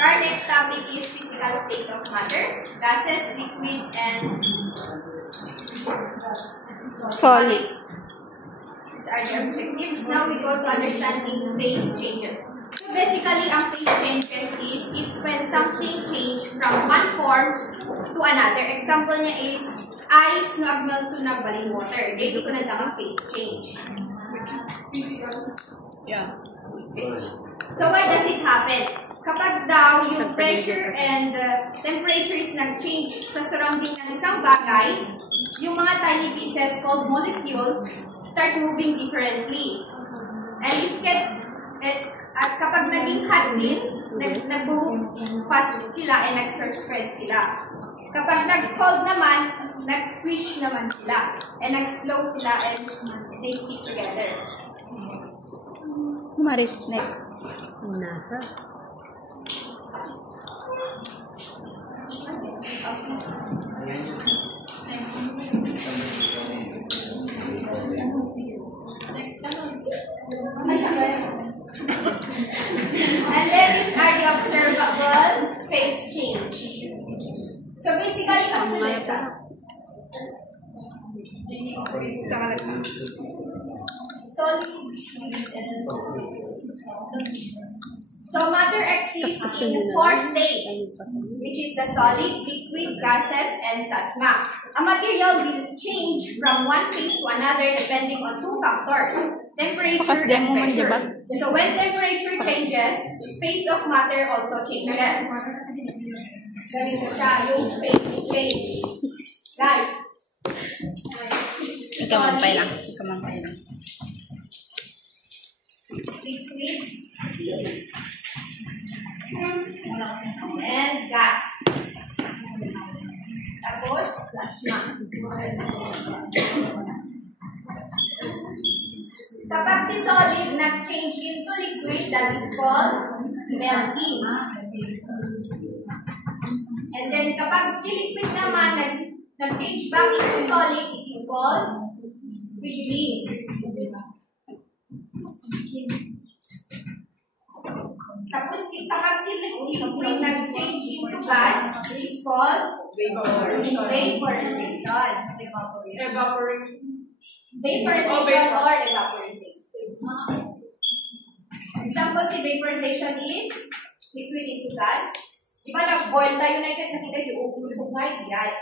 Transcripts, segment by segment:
our next topic is physical state of matter, gases, liquid, and solids. These are the objectives. Now we go to understanding phase changes. So basically, ang phase changes is when something change from one form to another. Example niya is ice no agmel sunag baling water. Dito ko na tama phase change. Yeah. Phase change. So why does it happen? Kapag daw yung pressure and temperature is nag-change sa surrounding ng isang bagay, yung mga tiny pieces called molecules start moving differently. And it gets, at kapag naging hot din, nag-move fast sila and nag-spread sila. Kapag nag-cold naman, nag-squish naman sila. And nag-slow sila and they stick together. Maris, next. Nasa. And then these are the observable phase change. So basically, solid, so matter exists in 4 states, which is the solid, liquid, gases, and plasma. A material will change from one phase to another depending on 2 factors, temperature and pressure. So when temperature changes, phase of matter also changes. Ganito siya, yung phase change. Guys. Ikaw lang. Liquid. And gas. Tapos, plasma. Kapag si solid nag-change into liquid, that is called melting. And then kapag si liquid naman nag-change back into solid, it is called freezing. Tapos kapag si liquid nag-change into gas, it is called vaporization. Vaporization or evaporization. Example of vaporization is liquid into gas. Diba nag-boil tayo na nakita yung usok nga yan.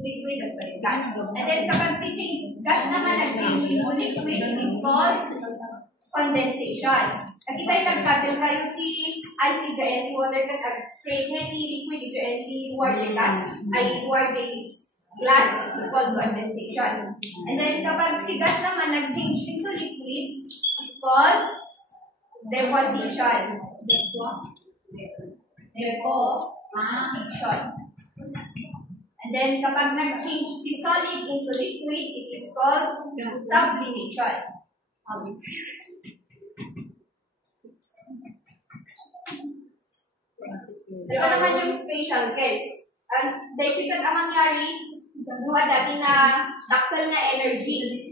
Liquid at gas. And then kapag si gas naman nag-change into liquid, it is called condensation. Nakita yung nag-tabel kayo si ICJNT water kat create nga ni liquid JNT water gas ay water glass is called condensation. And then kapag si gas naman nag-change into liquid is called deposition. Deposition. And then kapag nag-change si solid into liquid, it is called sublimation. Ito naman yung special case. Dahil ang mangyari, nuha dati na taktal na energy.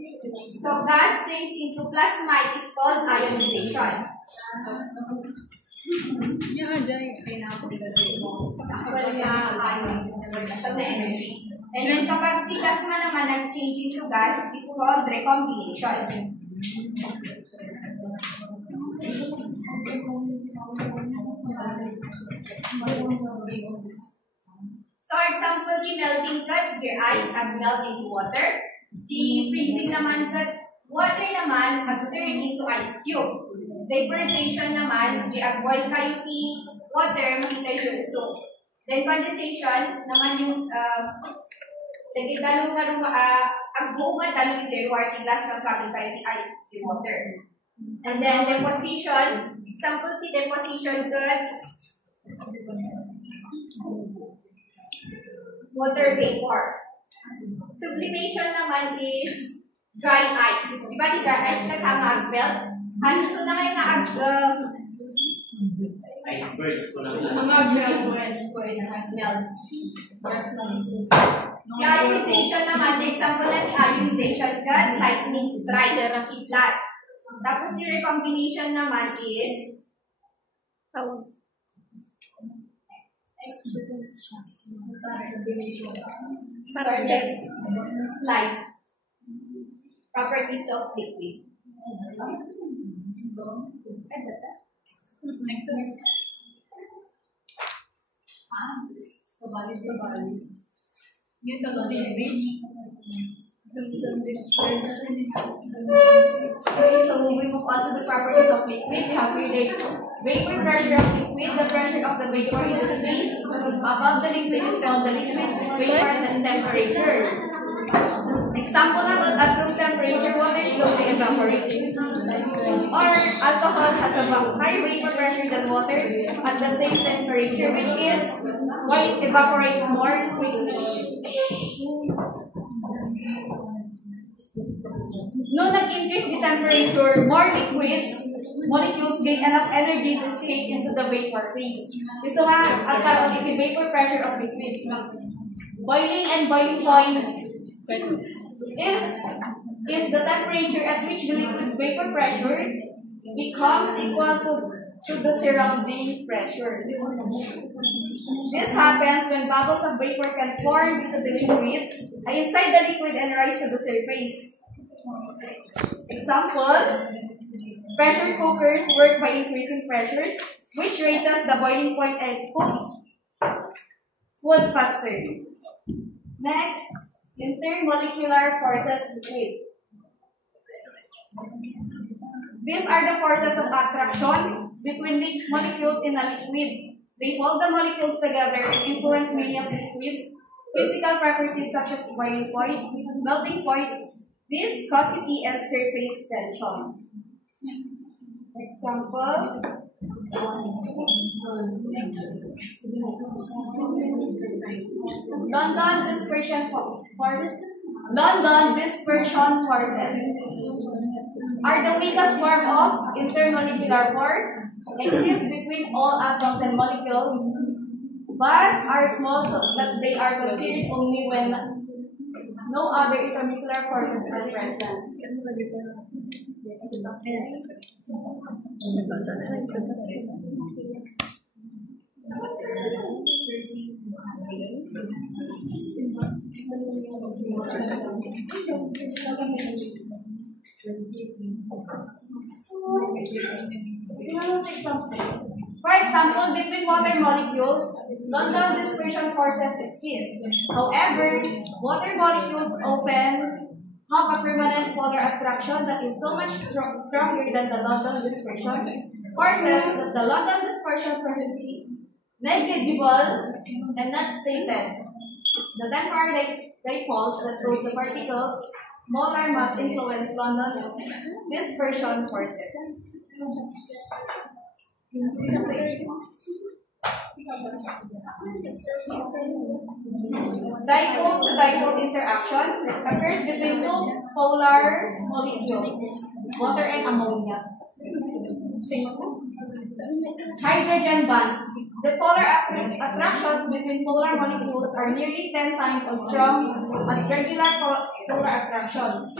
So gas turns into plasma, it is called ionization. Taktal na ion, taktal na energy. And then kapag si plasma naman nag-change into gas, it is called recombination. So example, the melting cut, the ice have melt into water. The freezing naman cut, water naman have turned into ice cube. Vaporization naman, the boil kayo ni water, makita yung soup. Then condensation naman yung nagitalo nga ang buong nga talo yung water glass ng kamin kayo ni ice the water. And then deposition, example the deposition cut, water vapor. Sublimation naman is dry ice. Diba di dry ice na tama mag-melt? Ano so na kayo nga icebergs ko lang. mag-melt. Ionization naman, the example na ionization gun, lightning strike, itlat. Tapos the recombination naman is Our next slide. Properties of liquid. Next. Yun talaga yung So moving on to the properties of liquid, we have here the vapor pressure of liquid. The pressure of the vapor in the space above the liquid is called the liquid's vapor temperature. Example at room temperature, water slowly evaporates. Or alcohol has a higher vapor pressure than water at the same temperature, which is why it evaporates more quickly. No nag-increase the temperature, more molecules gain enough energy to escape into the vapor phase. Gusto nga, ang the vapor pressure of liquid. Boiling and boiling point is the temperature at which the liquid's vapor pressure becomes equal to the surrounding pressure. This happens when bubbles of vapor can form into the liquid, inside the liquid and rise to the surface. Example, pressure cookers work by increasing pressures, which raises the boiling point and cook food faster. Next, intermolecular forces liquid. These are the forces of attraction between molecules in a liquid. They hold the molecules together and influence many of the liquid's physical properties such as boiling point, melting point, viscosity, and surface tension. Example, London dispersion forces. London dispersion forces are the weakest form of intermolecular force, exist between all atoms and molecules, but are small so that they are considered only when no other intermolecular forces are present. For example, between water molecules, London dispersion forces exist. However, water molecules often have a permanent polar attraction that is so much stronger than the London dispersion forces that the London dispersion forces is negligible and not stated. The temporary dipoles that throws the particles molar mass influence London dispersion forces. Dipole to dipole interaction occurs between two polar molecules, water and ammonia. Hydrogen bonds. The polar attractions between polar molecules are nearly 10 times as strong as regular polar attractions.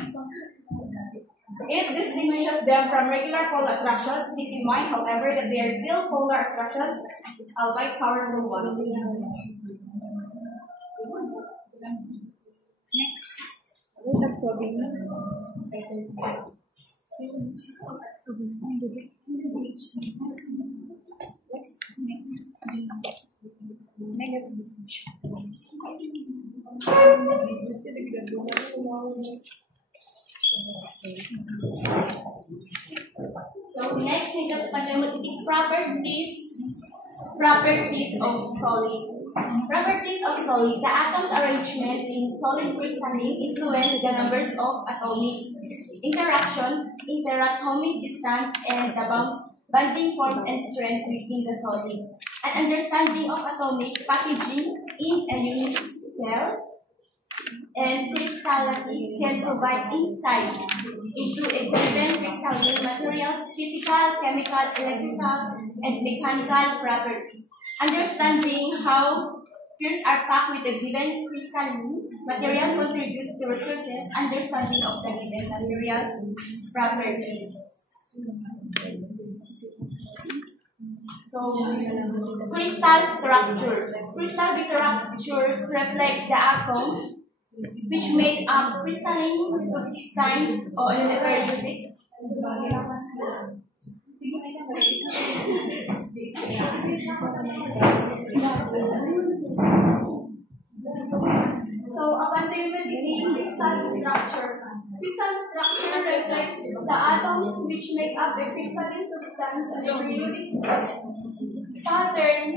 It distinguishes them from regular polar attractions. Keep in mind, however, that they are still polar attractions, albeit powerful ones. So next, we got the properties of solid. Properties of solid. The atom's arrangement in solid crystalline influence the numbers of atomic interactions, interatomic distance, and the bonding forms and strength within the solid. An understanding of atomic packaging in a unit cell and crystallities can provide insight into a given crystalline material's physical, chemical, electrical, and mechanical properties. Understanding how spheres are packed with a given crystalline material contributes to researchers' understanding of the given material's properties. So, crystal structures. Crystal structures reflects the atoms which make up crystalline substance or periodic. So, upon the using crystal structure. Crystal structure reflects the atoms which make up the crystalline substance and the periodic pattern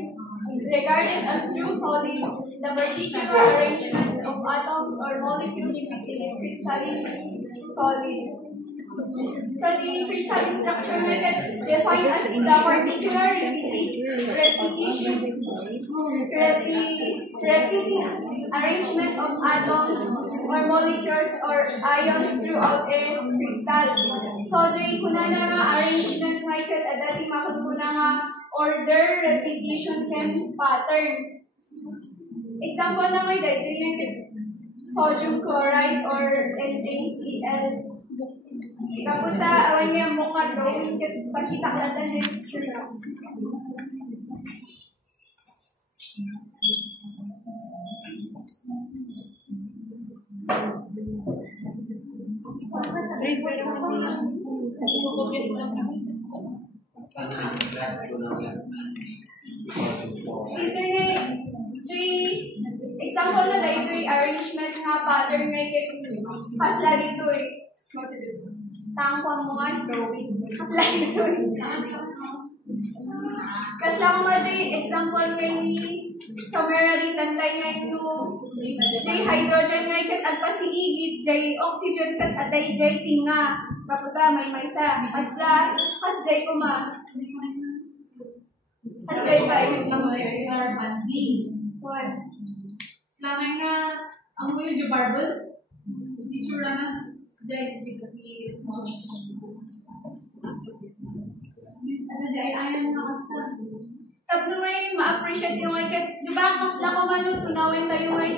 regarded as true solids, the particular arrangement of atoms or molecules within a crystalline solid. So the crystalline structure method defined as the particular repeating arrangement of atoms or molecules or ions throughout a crystal. So jay kuna na nga arrangement Michael adati makon kuna nga order repetition can pattern. Example na may dito yung sodium chloride or NaCl. Kaputa awan niya mukha doon pakita ka natin yung ito yung example na dito yung arrangement nga pattern nga kasla dito eh. Tangkwang mo nga drawing. Kasla dito eh. Kasla mo nga example nga ni summary tantay nga ito hydrogen nga ikat agpasigigit oxygen kat atay tinga kaputa may sa kasla kasjay kuma kasjay ba yung our handling. what Selama nga ang mo yung barbell teacher na jay ano jay ayaw na kasta. Tapno may ma-appreciate yung ikat. Diba, kasla ko man tunawin tayo nga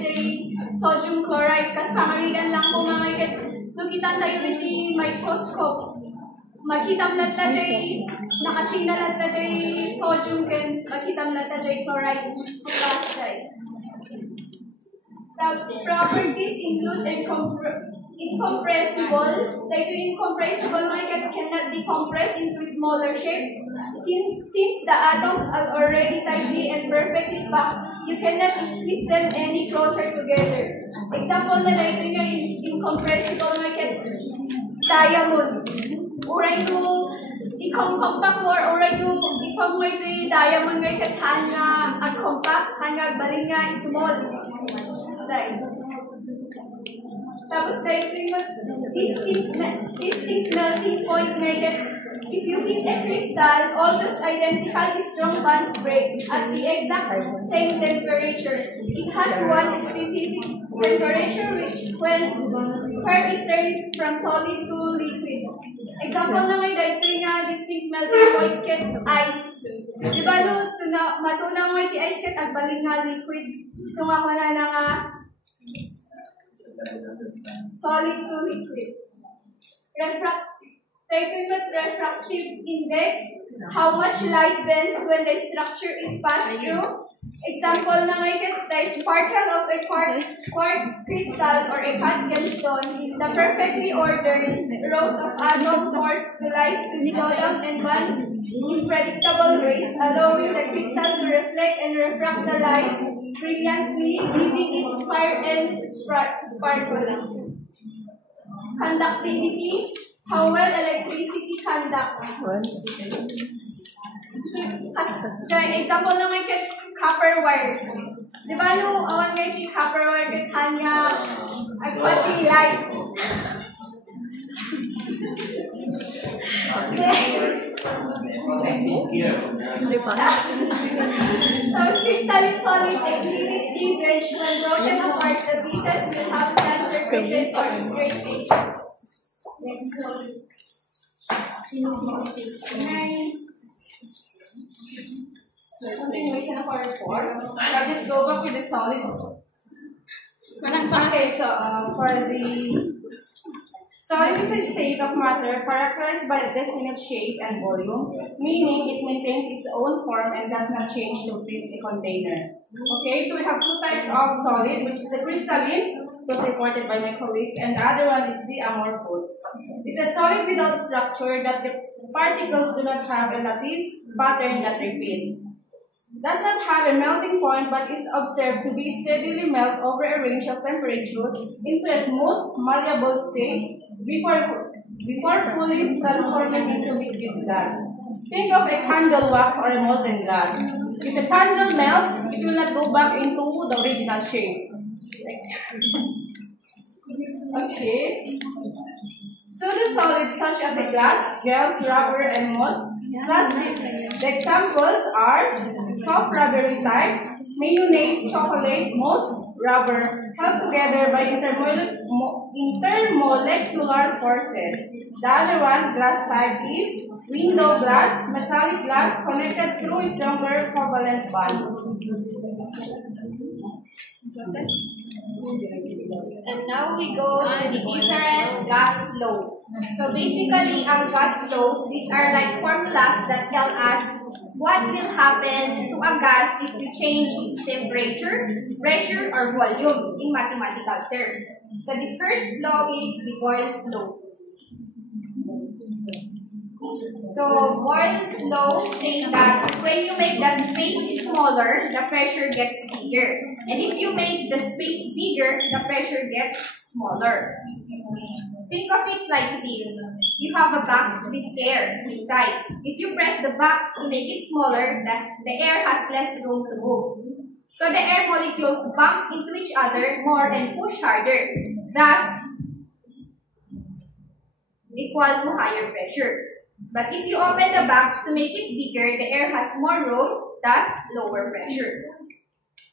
sodium chloride. Kas pangarigan lang ko mga ikat. Nung kita tayo with the microscope. Magkitam lahat na nakasina lahat na sodium ken. Magkitam lahat na chloride. The properties include incompressible. Like the incompressible cannot be compressed into smaller shapes. Since the atoms are already tightly and perfectly packed, you cannot squeeze them any closer together. Example na ito yung incompressible diamond. Uray no ikong compact or uray no ikong may diamond nga hanga compact hanga baling nga small. Tapos dahil yung distinct melting point ngayon, if you hit a crystal, all those identical strong bonds break at the exact same temperature. It has one specific temperature where it turns from solid to liquid. Example na may dahil nga distinct melting point ket ice. Diba no, matunang may ice ket agbaling nga liquid. So nga wala na nga solid to liquid. Refractive index, how much light bends when the structure is passed through. Example na ngayon, the sparkle of a quartz crystal or a cut gemstone, the perfectly ordered rows of atoms forced to light to slow down and bond in predictable rays, allowing the crystal to reflect and refract the light brilliantly, giving it fire and sparkle. Conductivity, how well electricity conducts. So, example lang may copper wire. Di ba no, awan ngay copper wire kat hanya agpati light. Those crystalline solid exhibit cleavage. When broken apart, the pieces will have flat surfaces or straight edges. Continuation of our report. I'll just go back with the solid. Okay, so for the Solid is a state of matter characterized by a definite shape and volume, meaning it maintains its own form and does not change to fit a container. Okay, so we have two types of solid, which is the crystalline, was reported by my colleague, and the other one is the amorphous. It's a solid without structure that the particles do not have a lattice pattern that repeats. Does not have a melting point but is observed to be steadily melt over a range of temperature into a smooth, malleable state before fully transforming into liquid gas. Think of a candle wax or a molten gas. If the candle melts, it will not go back into the original shape. Okay. So the solids such as a glass, gels, rubber, and moss. The examples are soft rubbery types, mayonnaise, chocolate, moss, rubber, held together by intermolecular forces. The other one, glass type, is window glass, metallic glass connected through stronger covalent bonds. And now we go to the different gas law. So basically, ang gas laws, these are like formulas that tell us what will happen to a gas if you change its temperature, pressure, or volume in mathematical terms. So the first law is the Boyle's law. So Boyle's law states that when you make the space smaller, the pressure gets bigger. And if you make the space bigger, the pressure gets smaller. Think of it like this. You have a box with air inside. If you press the box to make it smaller, the air has less room to move. So the air molecules bump into each other more and push harder, thus equal to higher pressure. But if you open the box to make it bigger, the air has more room, thus lower pressure.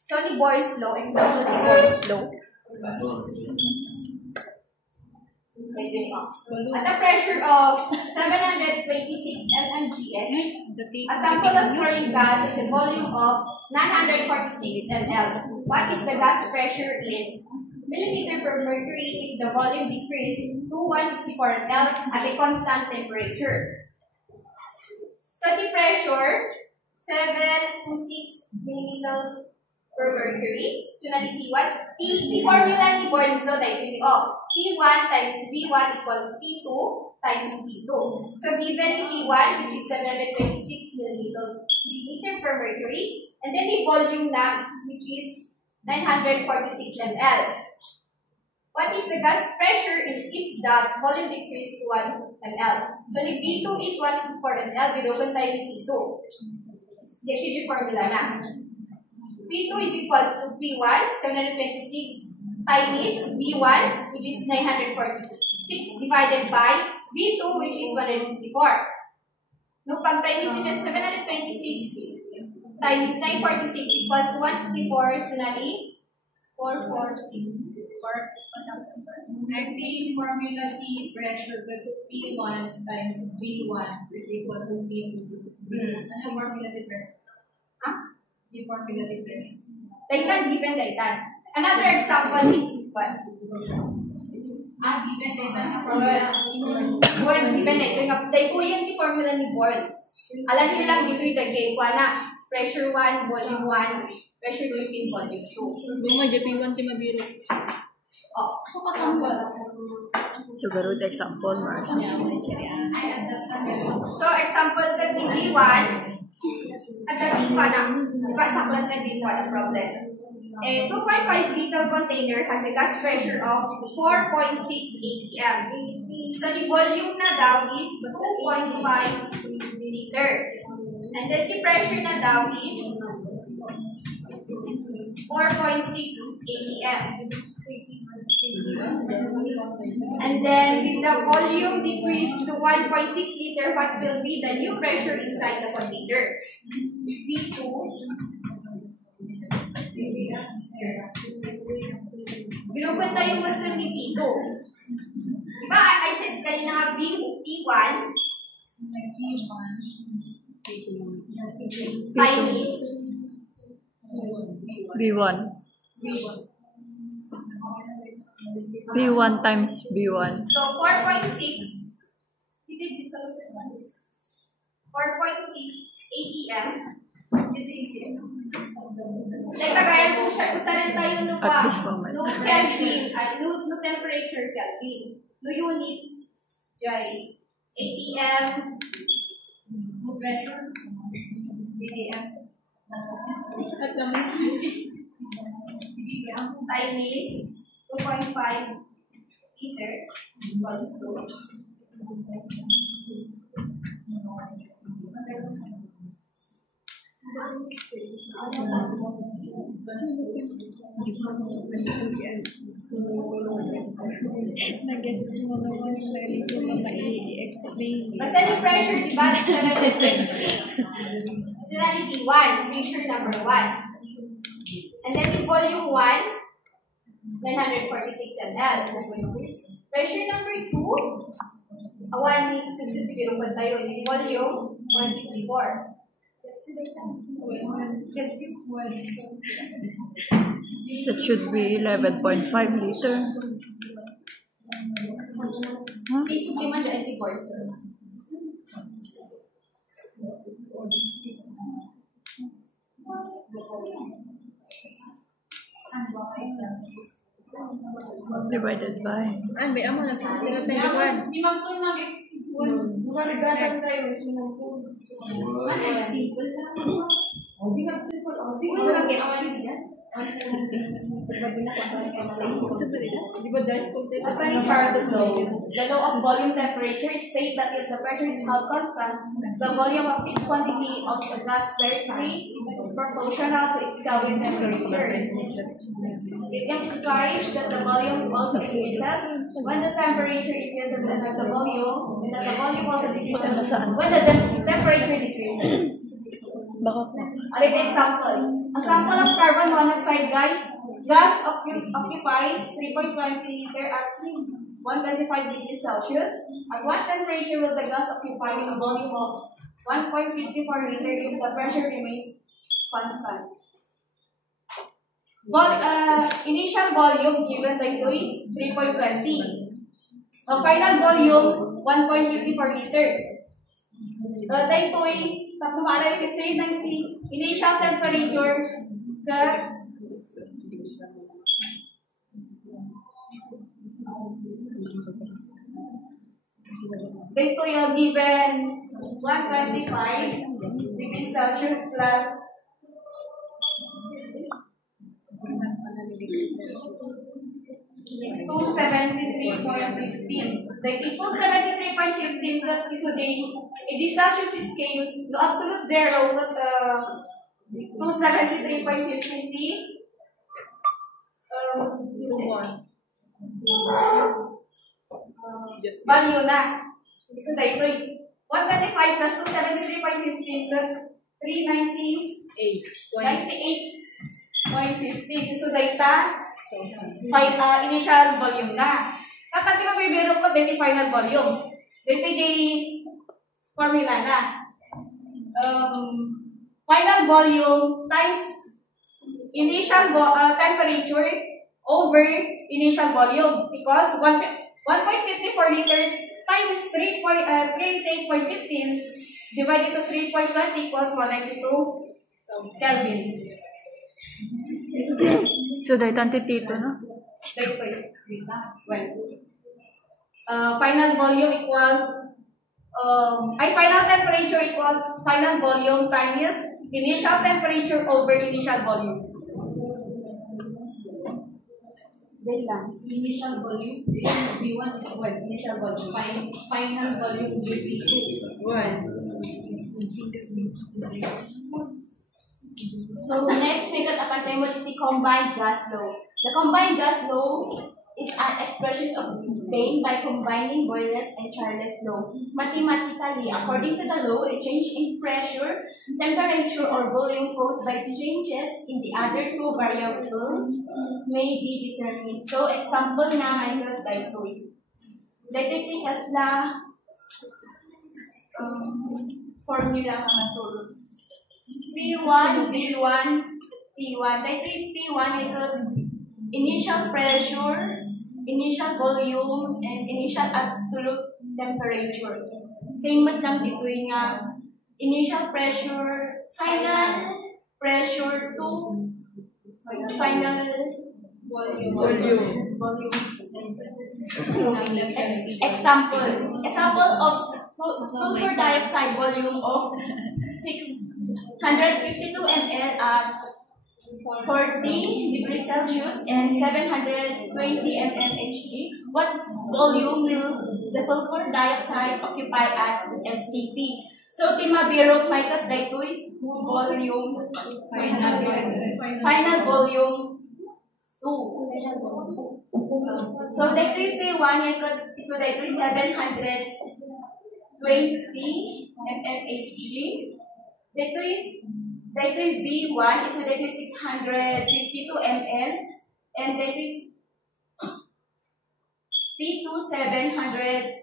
So the Boyle's law, example the Boyle's law. At a pressure of 726 mmGh, a sample of chlorine gas is a volume of 946 ml. What is the gas pressure in millimeter per mercury if the volume decreases to 154 ml at a constant temperature? So the pressure 726 millimeter per mercury. So na P1, the formula ni Boyle's law tayo off. P1 times V1 equals P2 times V2. So given the P1, which is 726 millimeter per mercury, and then the volume na, which is 946 ml. What is the gas pressure if the volume decreases to 1 ml? So the V2 is 154 ml, binugan tayo ni P2. This is the formula na. P2 is equals to P1, 726 times V1, which is 946, divided by V2, which is 154. No, pag times is 726 times 946 equals to 154, so nali 446. 1,000. And the formula T pressure P1 times V1 is equal to P2. Ano formula difference? The formula difference. Daitan, given daitan. Another example is this one. Given daitan na formula. Well, given daitan. Dahil ko yung formula ni Boyle's. Alam niyo lang dito yung dagay ko na pressure 1, volume 1, pressure 2, volume 2. Bunga, JP1, ti mabiro. Oh, so katambol. Siguro ito example, Mars. So, example that ni V1, at the T1 na, saklat na din po ang problem. A 2.5 liter container has a gas pressure of 4.6 atm. So, the volume na daw is 2.5 liter. And then, the pressure na daw is 4.6 atm. And then, with the volume decreased to 1.6 liter, what will be the new pressure inside the container? V2 is here. Ginugun tayo mo ito ni P2. Diba, I said kayo na P1 times B1. B1 times B1. So 4.6, 4.6 ATM. Like kagaya kung saan tayo At this moment. no Kelvin, no temperature Kelvin, no unit, jay ATM, no pressure, ATM. Time is 2.5 liter equals to basta yung pressure, diba? 726. Sila ni P1, pressure number 1. And then yung volume 1, 946 ml. Pressure number 2, 1 means susubiro pa tayo. Yung volume, 154. That should be 11.5 liter. Huh? Please, supplement the anticords. Divided by. May amo na sila tayo. Di magtun ng Magagalan tayo. Ano, simple lang. Di mag-simple. Di Uy, mag-gets yun yan. According to Charles' law, the law of volume temperature states that if the pressure is held constant, the volume of each quantity of the gas is directly proportional to its Kelvin temperature. It implies that the volume also increases when the temperature increases and that the volume also decreases when the temperature decreases. Like example, a sample of carbon monoxide gas occupies 3.20 liter at 125 degrees Celsius. At what temperature will the gas occupy in a volume of 1.54 liter if the pressure remains constant? Initial volume given by 3.20. Final volume 1.54 liters. Tapos para yung 390 initial temperature dito yung given 125 degrees Celsius plus 273.15. Like, 273.15 that is today, in the Celsius scale, the absolute zero, but 273.15 value na. So, dahil 125 plus 273.15 that 398.15. So, data initial volume na. Kapag di ba may biro ko, dito final volume. Dito formula na. Final volume times initial temperature over initial volume because 1.54 liters times 38.15 divided to 3.20 equals 192 Kelvin. So, dahil tantitito, no? Final volume equals final temperature equals final volume times initial temperature over initial volume. Initial volume, V1 is 1. Initial volume. Final volume, V2. 1. So next, we got a with the combined gas law. The combined gas law is an expression obtained by combining Boyle's and Charles' law. Mathematically, according to the law, a change in pressure, temperature, or volume caused by changes in the other two variables may be determined. So, example naman yung ditoy. Ditoy kasla formula nga masulod. P1, V1, T1. Ditoy P1 ito initial pressure initial volume, and initial absolute temperature. Same mat lang dito yung initial pressure, final pressure to final volume. Example of sulfur dioxide volume of 652 ml at 40 degrees Celsius and 720 mmHg. What volume will the sulfur dioxide occupy at STP? So, timabiro may kat daytoy volume final volume 2. So, daytoy P1 ay kat so daytoy 720 mmHg. Daytoy V1 is daytoy 652 ml and daytoy P2 760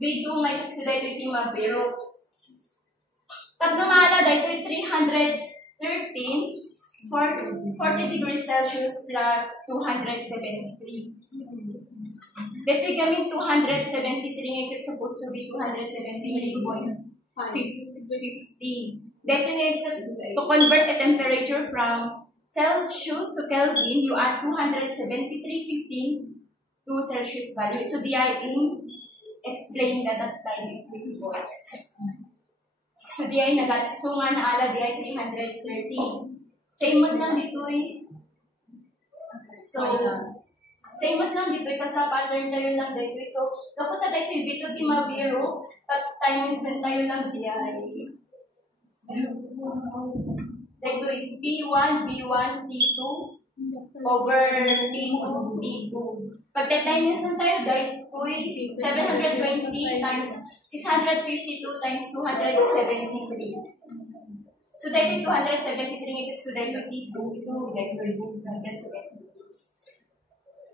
V2 may so daytoy timabiro. Tapno maala daytoy 313 40 degrees Celsius plus 273. Dito gamit 273, it's supposed to be 273.50. Dito to convert the temperature from Celsius to Kelvin, you add 273.15 to Celsius value. So the explain that at time before. So di ay so nga naala di ay 313. Same mo lang dito eh. So, same mat lang dito, basta pattern tayo lang dito. So, dapat na tayo dito di mabiro, at timings din tayo lang di ay. Dito P1, B1, T2, over T2, T2. Pagka-timings din tayo, dito 720 times 652 times 273. So, dito 273, so dito T2, so dito 273.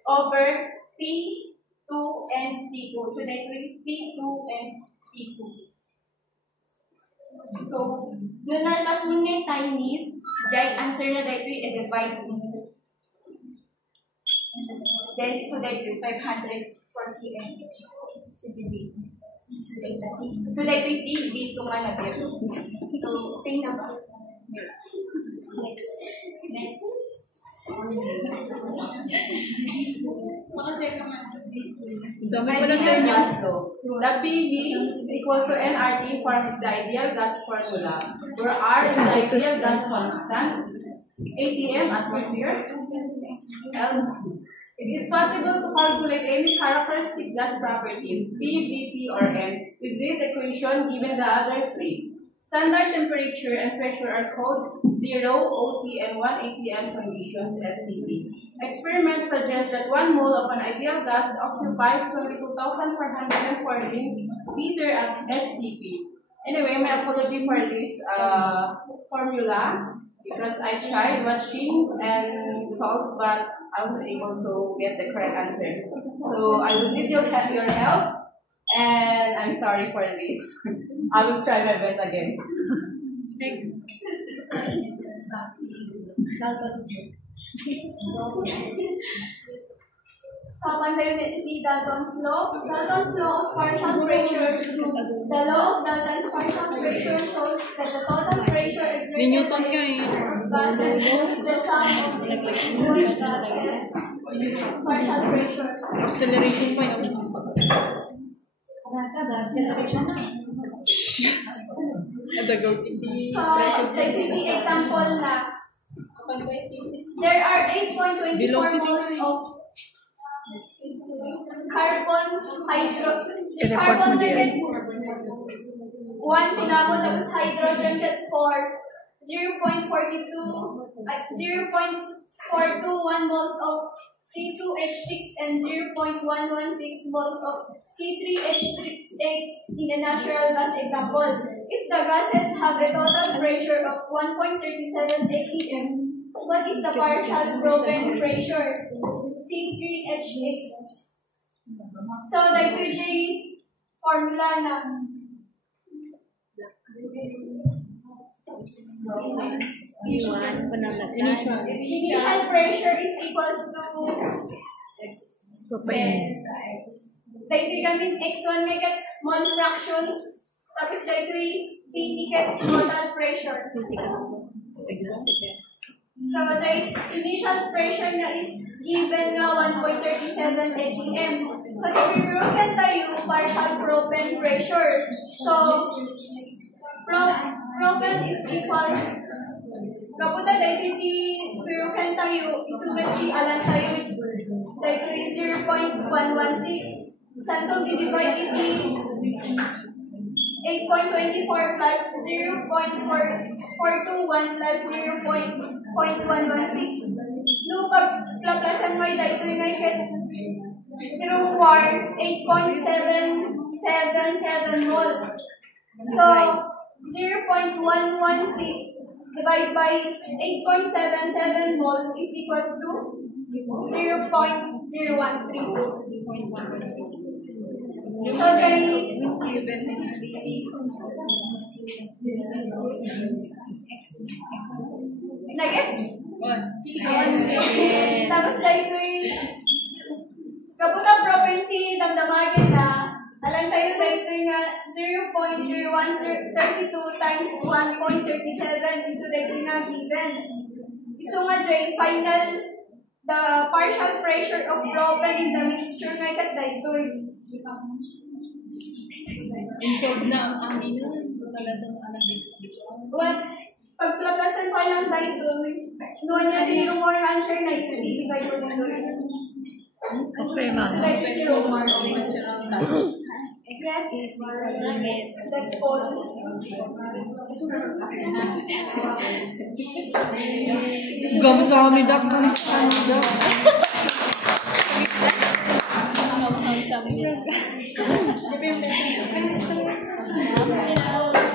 Over P2 and T2. So, that will P2 and T2. So, nung nalpas mo nga yung time is, dahil answer na that will divide mo. Then, so that will 540 and so that will be B2 nga na pero. So, tingnan ba? Next. Dami ko na sa inyo. The PV is equal to nRT forms the ideal gas formula, where R is the ideal gas constant, ATM atmosphere, and it is possible to calculate any characteristic gas properties, P, Vp, or N, with this equation given the other three. Standard temperature and pressure are called 0, OC, and 1 ATM conditions, STP. Experiments suggest that 1 mole of an ideal gas occupies 22,414 liter at STP. Anyway, my apology for this formula because I tried watching and solve, but I wasn't able to get the correct answer. So I will need your help, and I'm sorry for this. I will try my best again. Next. So, pantayo ni Dalton's law. Dalton's law of partial pressure. The law of Dalton's partial pressure shows that the total pressure exerted by gases is the sum of the equal gases partial pressures. Acceleration pa yun. So, take the example na there are 8.24 moles of carbon negative 1 kilamo tapos hydrogen ket 4 0.421 moles of C2H6 and 0.116 moles of C3H8 in a natural gas example. If the gases have a total pressure of 1.37 atm, what is the partial broken pressure? C3H8. So, the 2J formula na Initial pressure is equals to Propane. dahil gamit x1 may kat mole fraction tapos dahil p kat total pressure. So, the initial pressure na is given nga 1.37 atm. So, i-broken tayo partial propane pressure. So, propane is equals kaputa dahil i-broken tayo, isugat i-alan tayo dahil 0.116. Santong di-divide iti 8.24 plus 0.421 plus 0.116. No, pag-plaplasan mo dahil na ikat through 8.777 moles. So, 0.116 divided by 8.77 moles is equals to 0.013. So, nuggets? Tapos dahil kaputa propane damdamagin na alam tayo dahil nga 0.0132 times 1.37 iso dahil nga given. Iso nga dyan, final the partial pressure of propane in the mixture nga ikat dahil Insod na ang amino, salatang anak dito. Pagplaplasan ko lang dahil noon na din yung more answer na iso dibigay ko dito. Okay, ma'am. So dahil yung more that's all. Gamsamida, gamsamida. You know,